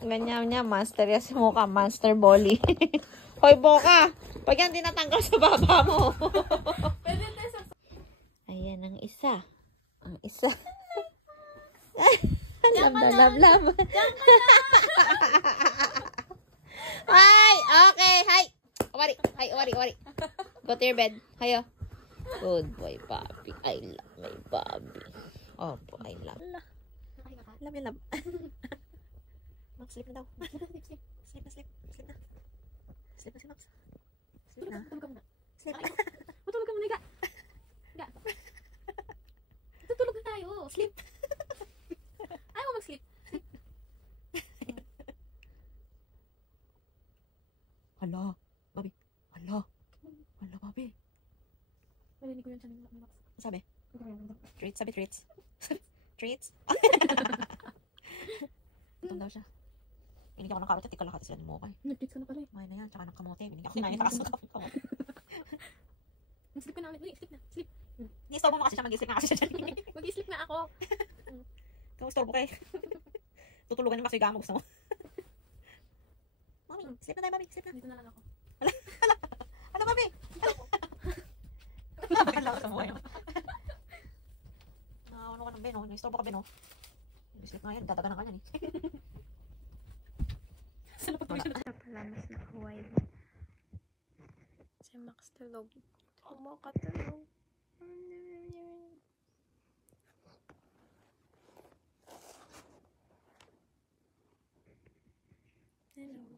Ganyan niya, master yan si Mocha, master Bolly. Hoy, Boka! Pag yan tinatanggal sa baba mo. Ayan ang isa. Ang isa. Lab. Ay! Okay! Hi! Awari! Hi! Awari! Go to your bed. Hayo. Good boy, Papi. I love my Bobby. Opo, I love. Love you, love. Sleep na daw. Sleep na. Sleep na. Sleep na si Max. Sleep na. Sleep na. Matulog ka muna, Higa. Higa. Tutulog na tayo. Sleep. Ayaw mo mag-sleep. Hala. Bobby. Hala, Bobby. Marinig ko yun siya ni Max. Ano sabi? Treats. Sabi treats. Treats? Gutom daw siya. Binigyan ko ng carrot at ikalahati sila ni Mocha. Nag-treats ka na pala eh. May na yan, tsaka ng kamote. Binigyan ko kinain takas ng kamote. Mag-sleep ka na ulit. Sleep na. Sleep. Ni-istorbo mo kasi siya, mag-i-sleep na kasi siya dyan. Mag-sleep na ako. Kung istorbo kayo. Tutulugan niyo kasi yung gamo gusto mo. Mami, sleep na tayo, Bobby. Sleep na. Dito na lang ako. Ano, Bobby? Nakakalaw sa buhay mo. Ano ka ng Beno? Ni-istorbo ka, Beno. Sleep na yan, dadaga na ka yan eh. Sa pala mas nakawain. Si Max tulog. Mocha tulog. Hello.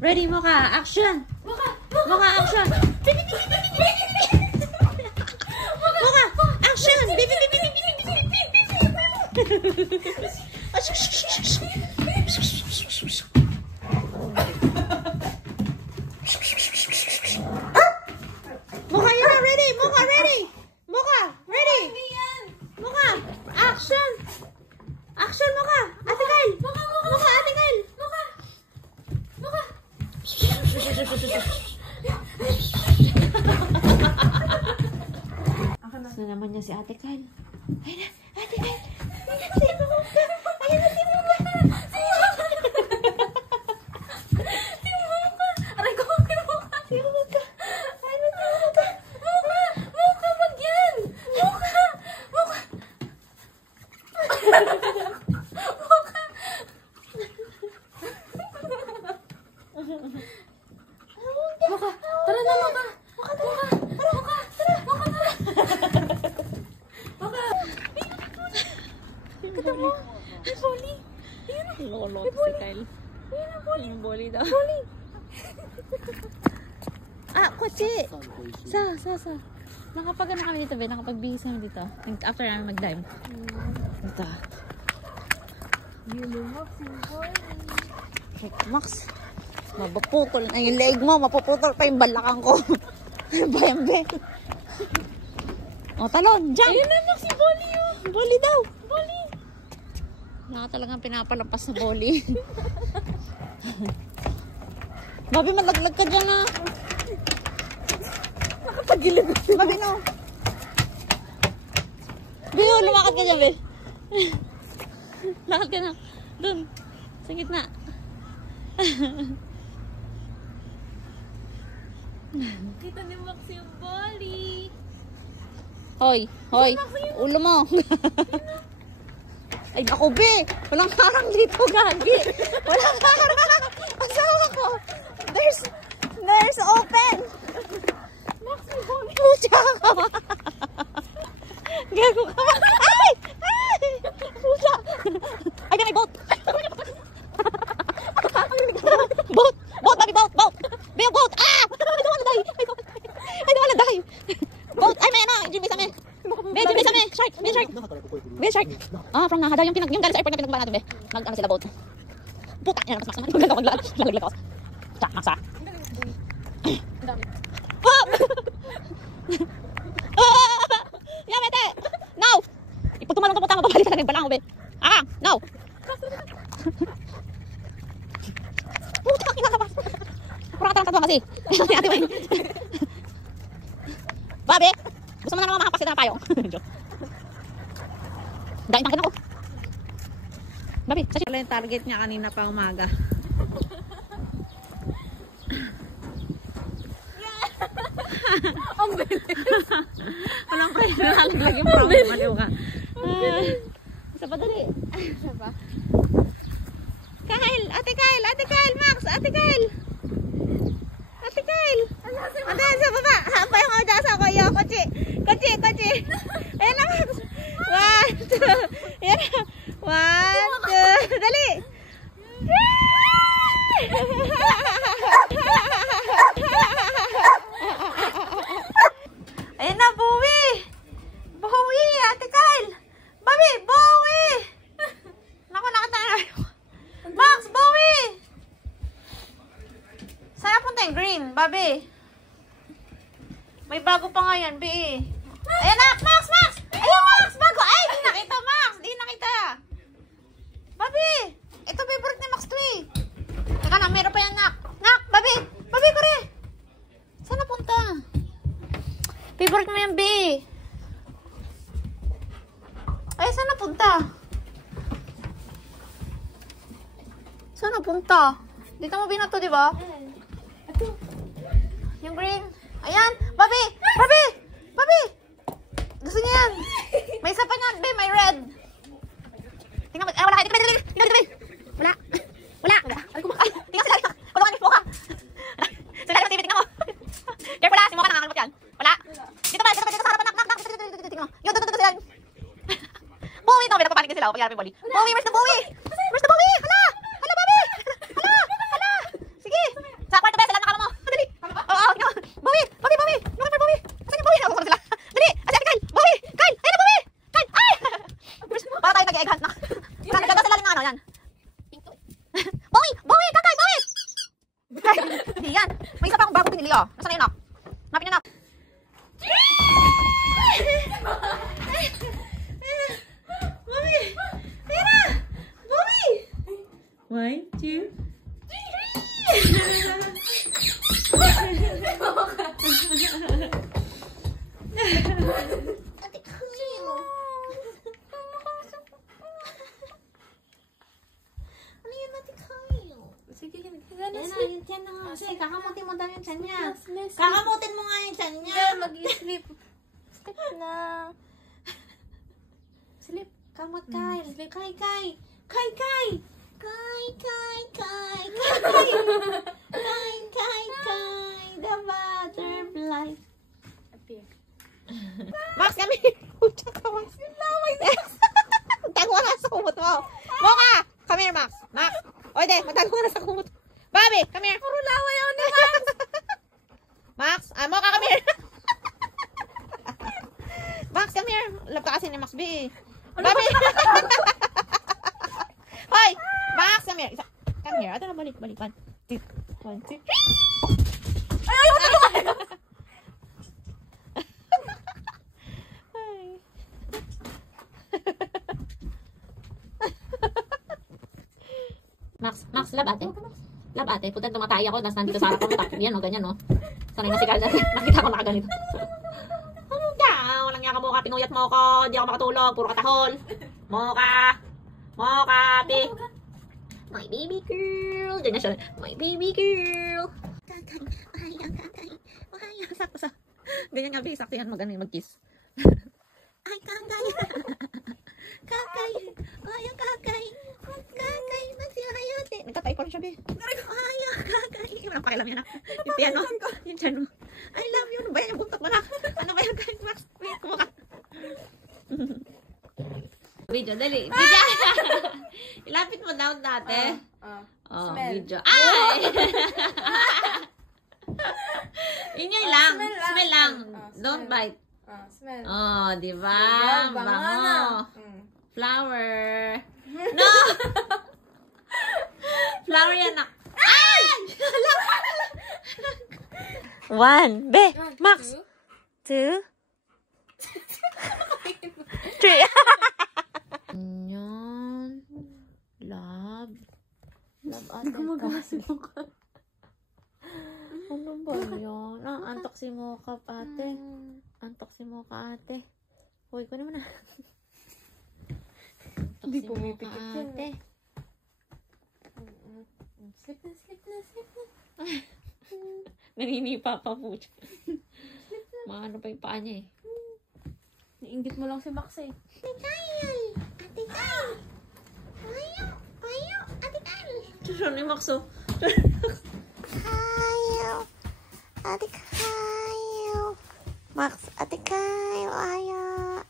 Ready, Mocha! Action! Mocha, action! Mocha, action! Mocha, you're not ready! Mocha, ready! Mocha, ready! Mocha, action! Action, Mocha! Ate Kyle! Mocha, Ate Kyle! Mocha! Gusto naman niya si Ate Kyle. Ay na, Ate Kyle! Aray ko! Mocha! Wag yan! Mocha! Mocha! Tara na, Mocha! Kita mo? Ay, Bolly! Lolo si Kyle. Yung Bolly daw. Kotse! Sa. Nakapag ano kami dito, be? Nakapag-bihis kami dito. After namin mag-dive. Dito. Max, mapuputol na yung leg mo. Mapuputol pa yung balakang ko. Bayan, be. O, talon. Jump! Ayun na, Max, si Bolly yun! Bolly daw. Bolly. Wala ka talagang pinapalampas na Bolly. Babi, malaglag ka dyan ah. Nakapagilib. Babi, no. Biyo, lumakad ka dyan, Bel. Lakad ka na. Dun. Sa gitna. Kita ni Max yung Bolly. Hoy. Ulo mo. Ay, ako, be. Walang harang dito, gagi. Walang harang. Asawa ko. There's open. Max, yung Bolly. Pucha ka. Gago ka. Ay! Pucha. Ay, may boat. Boat. Babi, boat. Be, boat. Ah! I don't wanna die. Boat. Ay, may ano. Jimmy sa me. Be, Jimmy sa me. Shark. Be, shark. From Nahada. Yung galing sa airport na pinagbahan natin, be. Nag-ano sila, boat. Puta. Yan, mas naman. Nalaglag ako. Maksa. Ang dami. Yamete! No! Ipagtumalong ka po tama, babalik ka na balang, be. No! Puta, kinakabas. Kurang ka kasi. Babe, gusto mo na naman makapasit na payong. Joke. Daing tangkin ako. Babi, sa Wala yung target niya kanina pa umaga. Ang bilis. Walang kayo nalaglag yung pang maliw ka. isa pa dali. Isa pa. Kyle, Ate Kyle, Ate Kyle, Max, Ate Kyle. Ate Kyle. Ate, sa baba. Hampay yung audas ako. Yo, kotse. Kotse, kotse. Ayan na, Max. 1, 2. Ayan na. 1, 2. Dali. Ayan na, Bowie. Bowie, Ate Kyle. Babi, Bowie. Naku, nakita na. Max, Bowie. Saan punta yung green, Babi? May bago pa nga yan, Bi. Ayan na, Max, Max. Ayan, Max, bago. Ay, di nakita, Max. Di nakita. Babi, ito favorite ni Max to eh. Teka na, meron pa yan, Nak. Nak, Babi. Babi, kore. Saan napunta? Favorite mo yan, Bi. Ay, saan napunta? Saan napunta? Dito mo binato, di ba? Yung green. Ayan! Babi! Babi! Babi! Gusto niya yan. May isa pa niyan, Babe. May red. Tingnan mo. Ay, wala kayo. Tingnan. Wala. Wala. Ay, kumakal. Tingnan sila. Kulungan yung mukha. Sila yung TV. Tingnan mo. Careful ha. Si mukha nakakalapot yan. Wala. Dito ba? Dito sa harapan. Nak. Tingnan mo. Yung dito sila. Bowie. No, pinagpapanik din sila. Pagyarap yung body. Bowie, where's the Bowie? Where's the Bowie? Hala! Hala, Babi! Hala! Hala! Sige! Sa kwarto ba? Sila nakala mo. Dali! Oo, Bowie! Bowie! Bowie! Look for Bowie! Asan yung Bowie? Ako sila. Dali! Ate Kyle! Bowie! Kyle! Ayun na Bowie! Kyle! Ay! Para tayo nag-egg hunt na. Nagdaga sila ng ano yan. Bowie! Bowie! Kakay! Bowie! Hindi yan. May isa pang bago pinili oh. Nasaan na yun oh? Napin niya na. Bowie! Ayun na! Bowie! 1, 2, 3. Ate Kyle. Ano yun, Ate Kyle? Sige, Yan na, yung tiyan na nga. Kasi kakamutin mo daw yung tiyan niya. Let's Kakamutin mo nga yung tiyan niya. mag-sleep. Sleep na. Sleep. Kamot, Kyle. Sleep. Kay. Kay. The butterfly. Appear. Max, kami. Pucha ka, Max. Magtago ka na sa kumot mo. Mocha! Come here, Max. Max. O, de, magtago ka na sa kumot. Bobby, come here. Puro laway ako ni Max. Max, Mocha, come here. Max, come here. Love ka kasi ni Max B. Bobby. Hoy, Max, come here. Come here. Ito na, balik. 1, 2, 1, 2. Ay, ayaw na naman. Max, love ate. Love ate. Puta, tumatay ako. Tapos nandito sa harap ko. Yan o, ganyan o. Sanay na si Carl na nakita ko nakaganito. Ano ka? Walang niya ka mo ka. Pinuyat mo ko. Hindi ako makatulog. Puro katahol. Mocha. Ate. My baby girl. Ganyan siya. My baby girl. Kakay. Ay, ang kakay. Ay, ang sakto sa. Ganyan nga, sakto yan mag-kiss. Ay, kakay. Kakay. Ay, ang kakay. Kakay. Nagsiyayate. Nagtatay pa rin siya, be. Ay, ang kakay. Walang pakialam yan, yung piano. Yung tiyan mo. I love you. Ano ba yan yung buntot mo na? Ano ba yan, guys? Max, wait, kumaka. Video, dali. Video. Ilapit mo daw dati. Oh, Smell. video. Ay! Inyoy lang. Smell lang. Don't bite. Smell. Oh, di ba? Bango. Flower. No! Flower yan na. Ay! 1. Be, Max. 2. 3. Yan. Love. Love ate. Gumagana si Mocha. Ano ba yun? Antok si Mocha, ate. Antok si Mocha, ate. Hoy, ko naman na. Hindi pumipikit yan. Ate. Slip na, slip na, slip na. Naninipa pa po siya. Maano pa yung paa niya eh. Niinggit mo lang si Max eh. Ate Kyle! Ate Kyle! Ayaw! Ayaw! Ate Kyle! Siya ni Max oh. Ayaw! Ate Kyle! Max, Ate Kyle! Ayaw!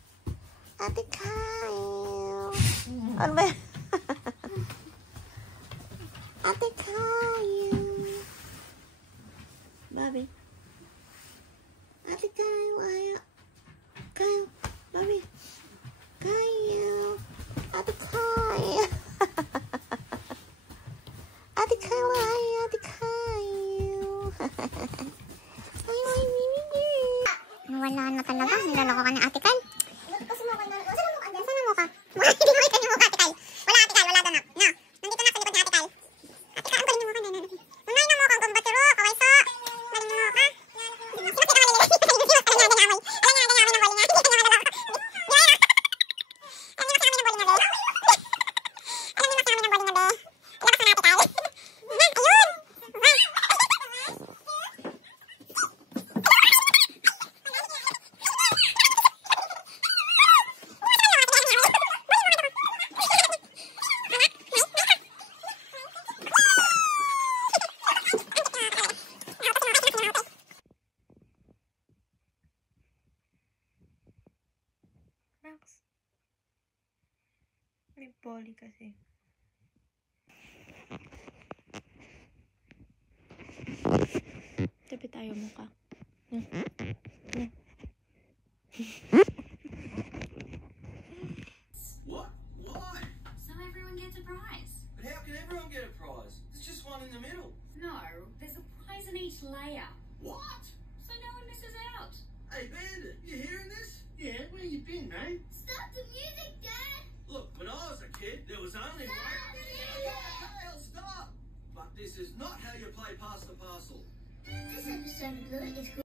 Ate Kyle! Ano ba? Ate Kyle! Bobby. Ate Kyle! Ayaw! Kyle! Bobby! Kyle! Ate Kyle! Ate Kyle! Ayaw! Ate Kyle! Ayaw! Wala na talaga. Niloloko ka ng Ate Kyle. Kasi mo ka na. Saan mo ka? Saan mo ka? Hindi mo kita yung mukha, Ate Kyle. Wala, Ate Kyle. Wala doon. No. Nandito na sa likod ni Ate Kyle. Ate Kyle, ang galing mo ka na. Unay na mo kang kumbatero. Kawaiso. Galing mo ka. Sino kita ka nililito? Max. May poly kasi. Tabi tayo mukha. What? Why? So everyone gets a prize. But how can everyone get a prize? There's just one in the middle. No, there's a prize in each layer. What? So no one misses out. Hey, Bandit, you hearing this? Yeah, where you been, mate? Stop the music, Dad! Look, when I was a kid, there was only one. Kyle, stop! But this is not how you play pass the parcel. This episode of Blue is